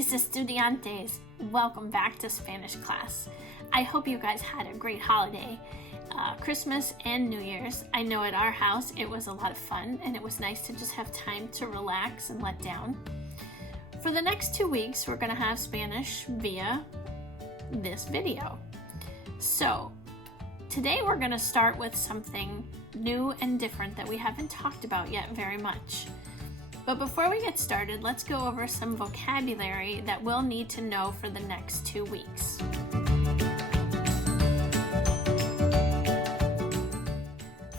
mis estudiantes! Welcome back to Spanish class. I hope you guys had a great holiday, Christmas and New Year's. I know at our house it was a lot of fun and it was nice to just have time to relax and let down. For the next 2 weeks, we're going to have Spanish via this video. So today we're going to start with something new and different that we haven't talked about yet very much. But before we get started, let's go over some vocabulary that we'll need to know for the next 2 weeks.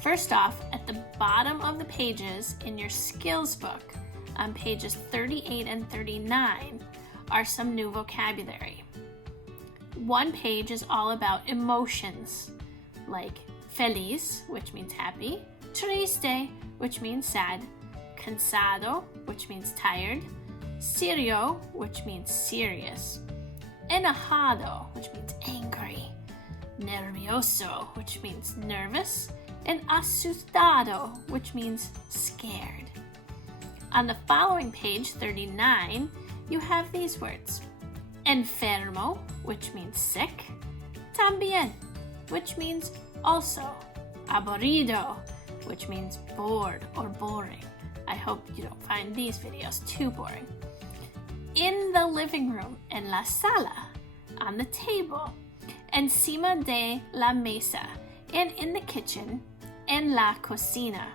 First off, at the bottom of the pages in your skills book, on pages 38 and 39, are some new vocabulary. One page is all about emotions, like feliz, which means happy, triste, which means sad, cansado, which means tired, serio, which means serious, enojado, which means angry, nervioso, which means nervous, and asustado, which means scared. On the following page, 39, you have these words: enfermo, which means sick, también, which means also, aburrido, which means bored or boring. I hope you don't find these videos too boring. In the living room, en la sala, on the table, encima de la mesa, and in the kitchen, en la cocina.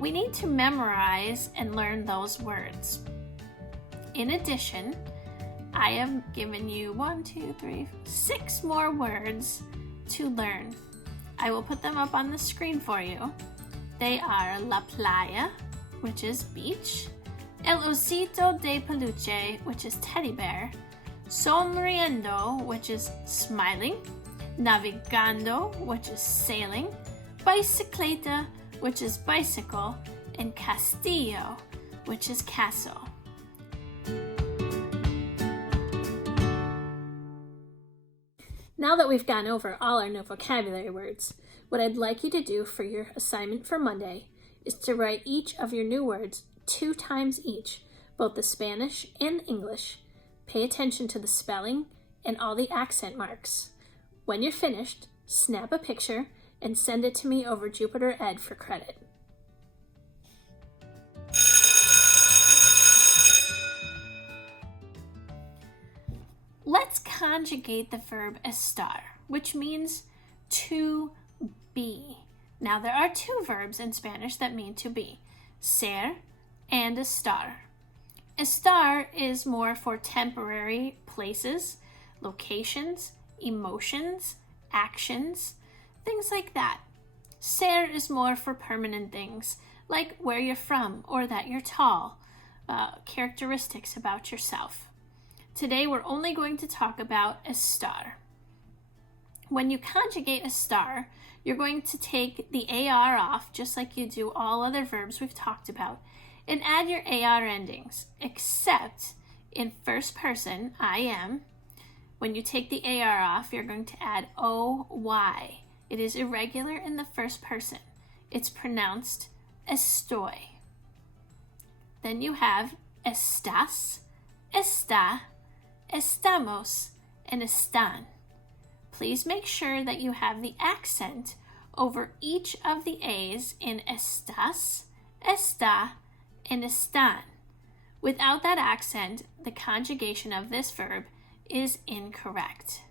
We need to memorize and learn those words. In addition, I have given you 6 more words to learn. I will put them up on the screen for you. They are la playa, which is beach, el osito de peluche, which is teddy bear, sonriendo, which is smiling, navegando, which is sailing, bicicleta, which is bicycle, and castillo, which is castle. Now that we've gone over all our new vocabulary words, what I'd like you to do for your assignment for Monday is to write each of your new words 2 times each, both the Spanish and English. Pay attention to the spelling and all the accent marks. When you're finished, snap a picture and send it to me over Jupiter Ed for credit. Let's conjugate the verb estar, which means to be. Now, there are 2 verbs in Spanish that mean to be, ser and estar. Estar is more for temporary places, locations, emotions, actions, things like that. Ser is more for permanent things, like where you're from or that you're tall, characteristics about yourself. Today, we're only going to talk about estar. When you conjugate estar, you're going to take the AR off, just like you do all other verbs we've talked about, and add your AR endings, except in first person, I am. When you take the AR off, you're going to add OY. It is irregular in the first person. It's pronounced estoy. Then you have estás, está, estamos, and están. Please make sure that you have the accent over each of the A's in estás, está, and están. Without that accent, the conjugation of this verb is incorrect.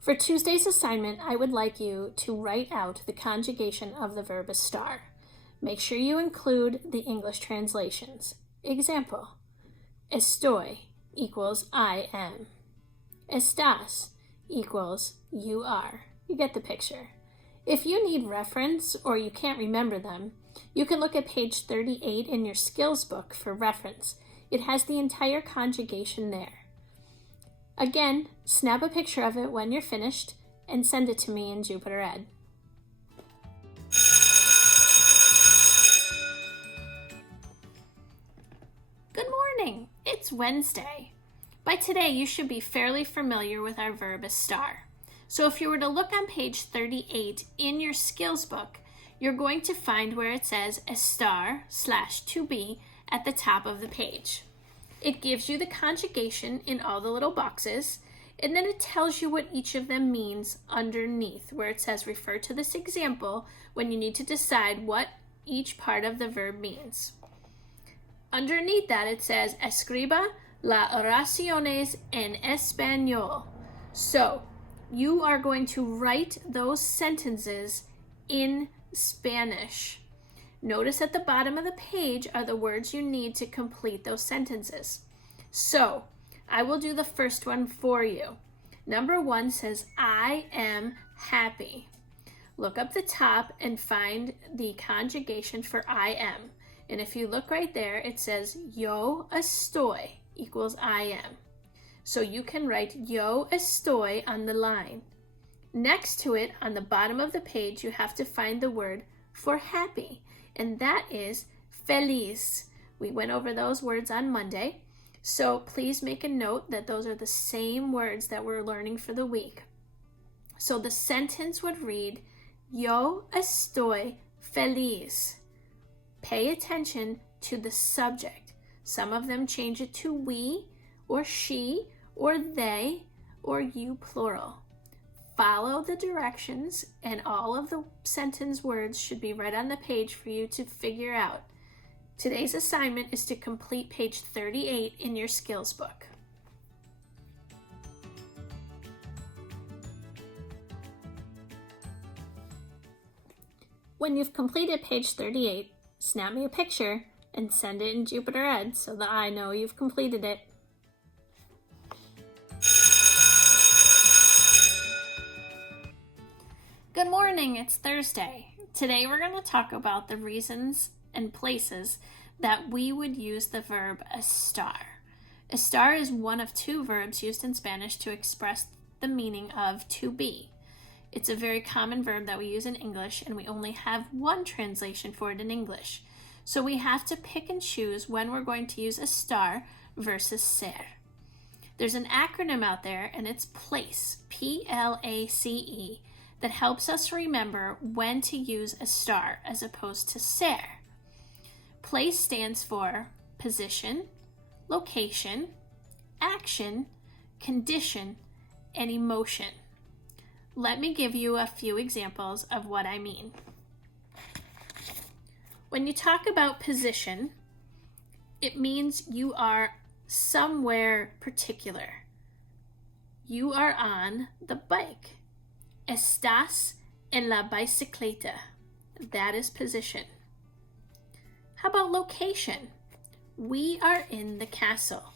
For Tuesday's assignment, I would like you to write out the conjugation of the verb estar. Make sure you include the English translations. Example: estoy equals I am. Estás equals you are. You get the picture. If you need reference or you can't remember them, you can look at page 38 in your skills book for reference. It has the entire conjugation there. Again, snap a picture of it when you're finished and send it to me in Jupiter Ed. Good morning! It's Wednesday. By today, you should be fairly familiar with our verb estar. So if you were to look on page 38 in your skills book, you're going to find where it says estar/to be at the top of the page. It gives you the conjugation in all the little boxes, and then it tells you what each of them means underneath, where it says refer to this example when you need to decide what each part of the verb means. Underneath that it says escriba las oraciones en español. So you are going to write those sentences in Spanish. Notice at the bottom of the page are the words you need to complete those sentences. So I will do the first one for you. Number 1 says, I am happy. Look up the top and find the conjugation for I am. And if you look right there, it says yo estoy equals I am. So you can write yo estoy on the line. Next to it, on the bottom of the page, you have to find the word for happy, and that is feliz. We went over those words on Monday, so please make a note that those are the same words that we're learning for the week. So the sentence would read, yo estoy feliz. Pay attention to the subject. Some of them change it to we, or she, or they, or you plural. Follow the directions, and all of the sentence words should be right on the page for you to figure out. Today's assignment is to complete page 38 in your skills book. When you've completed page 38, snap me a picture and send it in Jupiter Ed so that I know you've completed it. Good morning, it's Thursday. Today we're going to talk about the reasons and places that we would use the verb estar. Estar is one of 2 verbs used in Spanish to express the meaning of to be. It's a very common verb that we use in English, and we only have one translation for it in English. So we have to pick and choose when we're going to use estar versus ser. There's an acronym out there, and it's PLACE, P-L-A-C-E, that helps us remember when to use estar as opposed to ser. PLACE stands for position, location, action, condition, and emotion. Let me give you a few examples of what I mean. When you talk about position, it means you are somewhere particular. You are on the bike. Estás en la bicicleta. That is position. How about location? We are in the castle.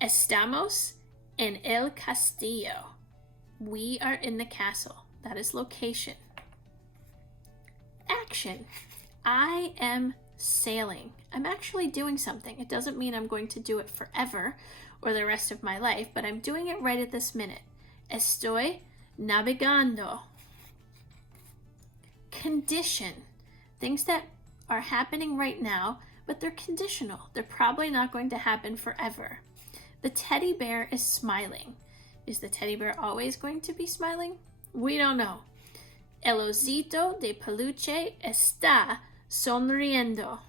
Estamos en el castillo. We are in the castle. That is location. Action. I am sailing. I'm actually doing something. It doesn't mean I'm going to do it forever or the rest of my life, but I'm doing it right at this minute. Estoy navegando. Condition. Things that are happening right now, but they're conditional. They're probably not going to happen forever. The teddy bear is smiling. Is the teddy bear always going to be smiling? We don't know. El osito de peluche está sonriendo.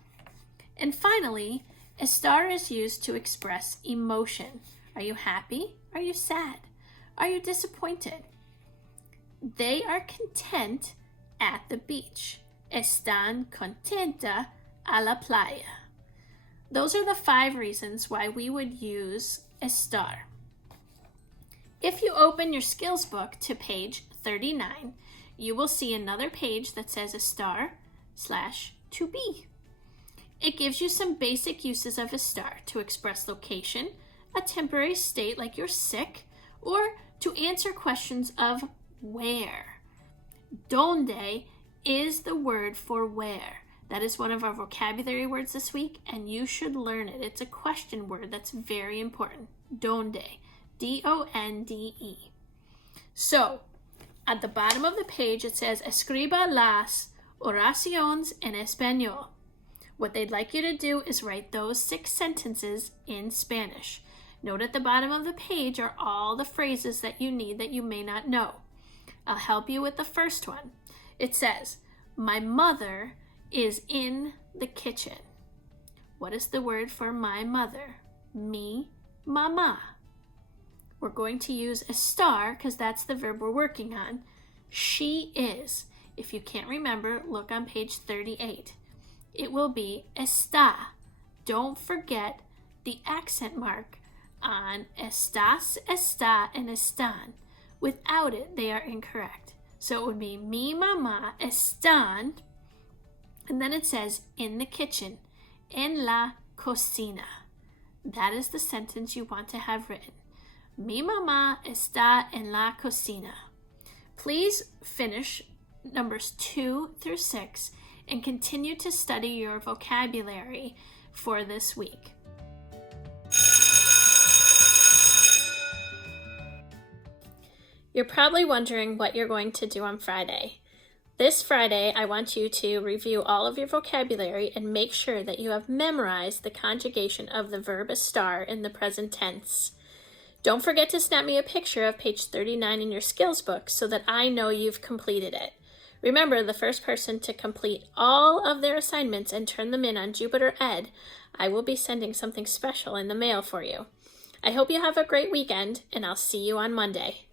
And finally, estar is used to express emotion. Are you happy? Are you sad? Are you disappointed? They are content at the beach. Están contenta a la playa. Those are the 5 reasons why we would use estar. If you open your skills book to page 39, you will see another page that says estar/to be. It gives you some basic uses of estar to express location, a temporary state like you're sick, or to answer questions of where. Donde is the word for where. That is one of our vocabulary words this week, and you should learn it. It's a question word that's very important. Donde. D-O-N-D-E. So, at the bottom of the page, it says, escriba las oraciones en español. What they'd like you to do is write those 6 sentences in Spanish. Note at the bottom of the page are all the phrases that you need that you may not know. I'll help you with the first one. It says, My mother is in the kitchen. What is the word for my mother? Mi mamá. We're going to use estar because that's the verb we're working on. She is. If you can't remember, look on page 38. It will be está. Don't forget the accent mark on estás, está, and están. Without it, they are incorrect. So it would be mi mamá están, and then it says in the kitchen, en la cocina. That is the sentence you want to have written. Mi mamá está en la cocina. Please finish numbers 2 through 6 and continue to study your vocabulary for this week. You're probably wondering what you're going to do on Friday. This Friday, I want you to review all of your vocabulary and make sure that you have memorized the conjugation of the verb estar in the present tense. Don't forget to snap me a picture of page 39 in your skills book so that I know you've completed it. Remember, the first person to complete all of their assignments and turn them in on Jupiter Ed, I will be sending something special in the mail for you. I hope you have a great weekend, and I'll see you on Monday.